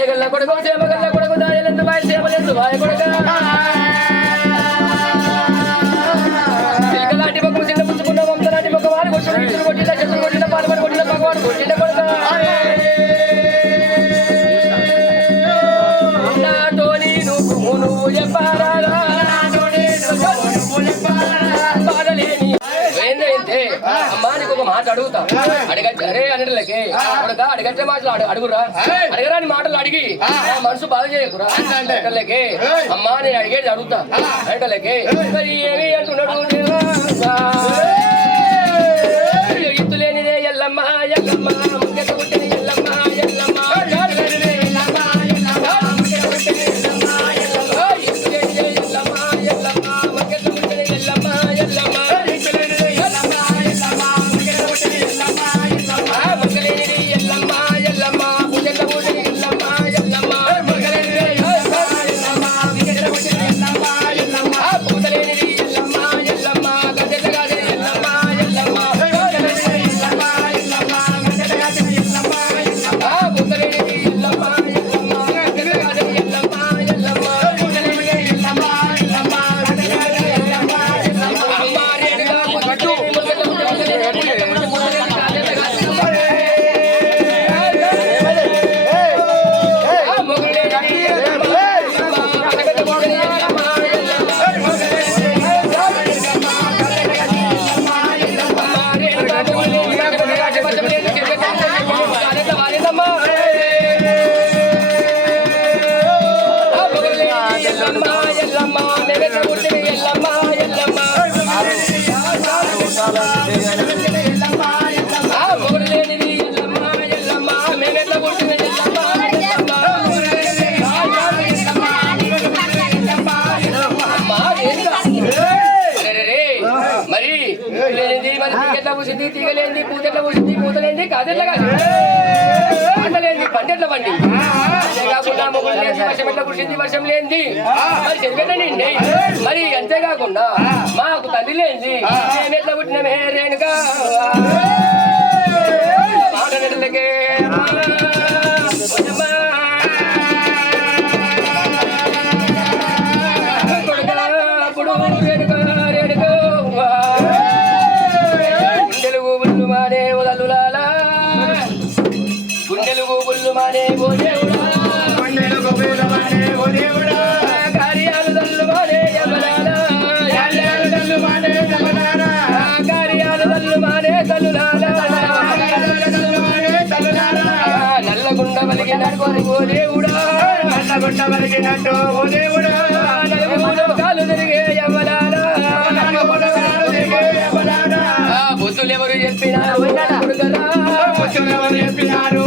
దాయగల్ల కొడుకు సేమగల్ల కొడుకు దాయలందు bye సేమలందు bye కొడుక సిల్కలాంటి మొక్కలు చిన్న పుచ్చుకున్న వంతలాంటి మొక్క వారు కొట్టిన కొట్టిన చెట్లు కొట్టిన పాల్పడి కొట్టిన భగవాడు కొట్టిన కొడుక నాతోని నువ్వు చెప్పారా బాధలేని అమ్మా నీకు ఒక మాట అడుగుతా అడగచ్చు అరే అన్నట్లకి కొడుక అడగచ్చే మాటలు అడుగురా అడగరాని మాటలు అడిగి మనసు బాధ చేయకురా అంటలకి అమ్మా నేను అడిగేది అడుగుతా అంటలకి మరి ఏమి అంటున్నాడు ఇత్తు లేనిదే ఎల్లమ్మ ఎల్లమ్మ ముఖ్యత పుట్టిన ఎల్లమ్మ ఎల్లమ్మ పూసింది తీగలేంది పూతెట్ల పూసింది పూతలేంది కాదెట్ల కాదు పంటలేంది పంటెట్ల పండి అంతేకాకుండా మొక్కలు లేని వర్షం ఎట్లా కురిసింది వర్షం లేనిది మరి చెరుగట్టండి మరి అంతేకాకుండా మాకు తల్లి లేనిది మేము ఎట్లా పుట్టినమే రేణుగా మాటలకే మానే ఓ దేవుడా కార్యాలు దల్లు మానే యమలాలా కార్యాలు దల్లు మానే తల్లులాలా నల్లగుండ వలిగినట్టు ఓ దేవుడా నల్లగుండ వలిగినట్టు ఓ దేవుడా నలుగురు కాలు తిరిగే యమలాలా బుద్ధులు ఎవరు చెప్పినారు బుద్ధులు ఎవరు చెప్పినారు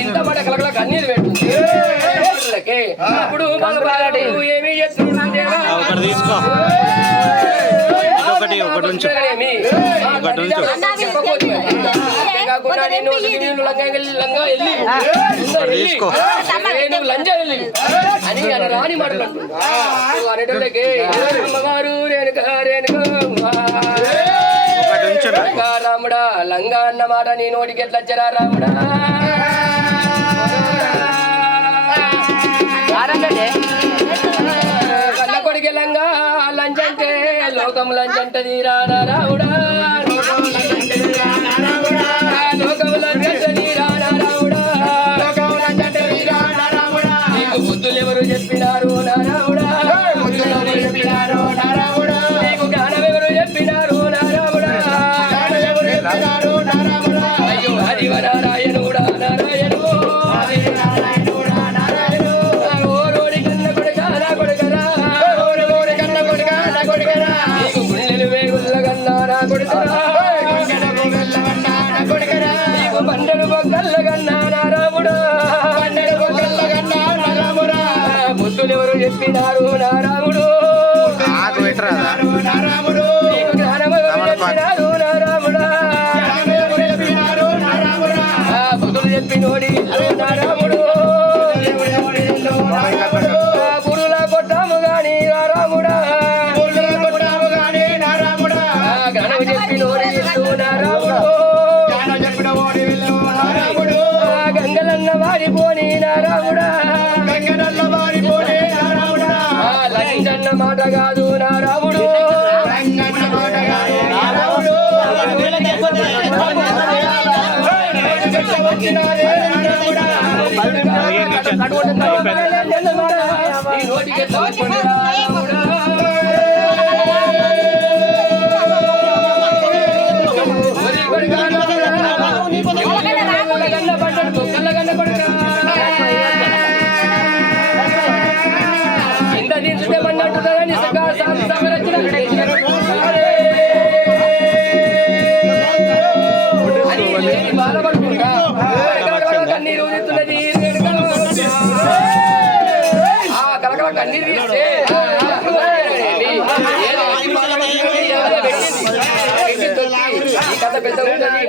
ఇంత మాట కలకల కన్నీరు పెట్టి అప్పుడు ఏమి లంజ వెళ్ళి అని రాని మాట్లాడుతుంది అనేటోళ్ళకి అమ్మగారు రాముడా లంగా అన్నమాట నీ నోటికి ఎట్లా వచ్చారా రాముడా కన్న కొడికి లంగా లంచంటే లోకం లంచంటది రానా రావుడా లోకం లంచంటది రానా రావుడా నీకు బుద్ధులు ఎవరు చెప్పినారు నా రావుడా నీకు జ్ఞానం ఎవరు చెప్పినారు నా రావుడా అయ్యో హరివరాయణుడా నారాయణు ఓ రోడి కన్న కొడుకా నా కొడుకరా నీకు గుండెలు వేగుల్ల కన్నా నా కొడుకరా నీకు పండెడు బొగ్గల్ల కన్నా నా రాముడా బుద్ధులు ఎవరు చెప్పినారు నా రాముడు నీకు జ్ఞానం ఎవరు చెప్పినారు నా రాముడా బుద్ధులు చెప్పినోడి నా రాముడు పురుల కొట్టాము గాని నా రాముడా గణం చెప్పినోడి నా రాముడు కాదు నా రాముడు కింద దించుతామన్నట్టుదని బాధపడుతుంటా కన్నీరు ఊరుతున్నది ఆ కలకల కన్నీరు తీస్తే కథ పెద్ద ఉంటుంది